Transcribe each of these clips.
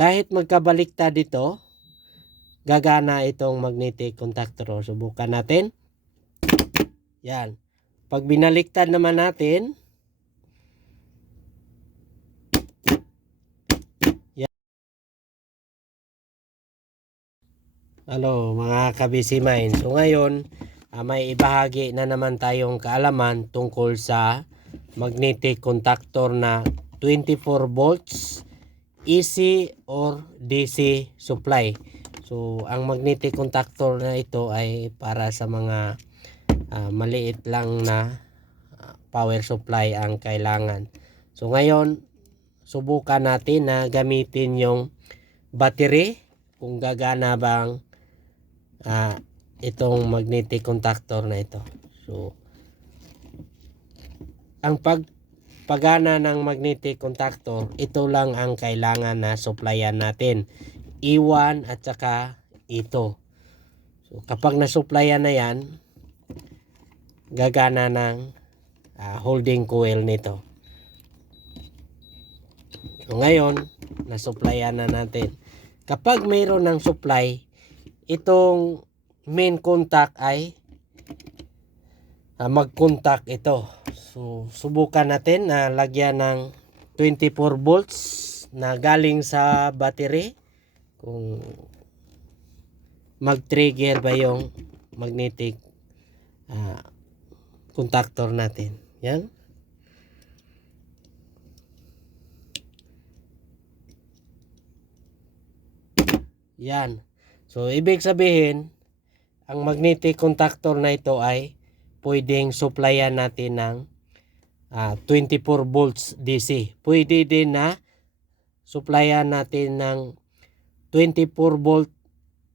Kahit magkabaliktad dito, gagana itong magnetic contactor. Subukan natin. Yan. Pag binaliktad naman natin, yan. Hello mga kabisi mind. So ngayon, ah, may ibahagi na naman tayong kaalaman tungkol sa magnetic contactor na 24 volts AC or DC supply. So, ang magnetic contactor na ito ay para sa mga ah, maliit lang na ah, power supply ang kailangan. So, ngayon, subukan natin na gamitin yung battery kung gagana bang ah, itong magnetic contactor na ito. So, ang pag pagana ng magnetic contactor, ito lang ang kailangan na supplyan natin. E1 at saka ito. So, kapag nasupplyan na yan, gagana ng ah, holding coil nito. So, ngayon, nasupplyan na natin. Kapag mayroon ng supply, itong main contact ay ah, mag-contact ito. So, subukan natin na lagyan ng 24 volts na galing sa battery. Kung mag-trigger ba yung magnetic ah, contactor natin. Yan. Yan. So, ibig sabihin, ang magnetic contactor na ito ay pwedeng supplyan natin ng ah, 24 volts DC. Pwede din na supplyan natin ng 24 volt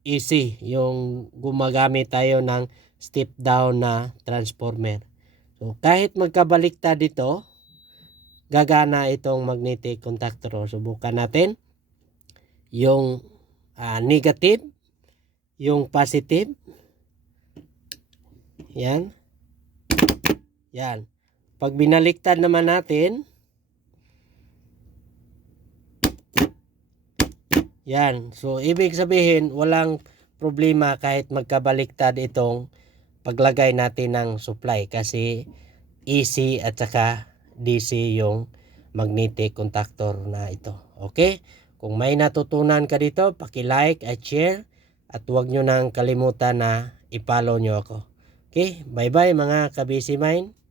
AC, yung gumagamit tayo ng step down na transformer. So, kahit magkabaliktad dito, gagana itong magnetic contactor. Subukan natin yung ah, negative, yung positive. Yan. Yan. Pag binaliktad naman natin, yan. So, ibig sabihin, walang problema kahit magkabaliktad itong paglagay natin ng supply kasi AC at saka DC yung magnetic contactor na ito. Okay? Kung may natutunan ka dito, paki-like at share at huwag nyo nang kalimutan na i-follow nyo ako. Okay? Bye-bye mga kabisi mind.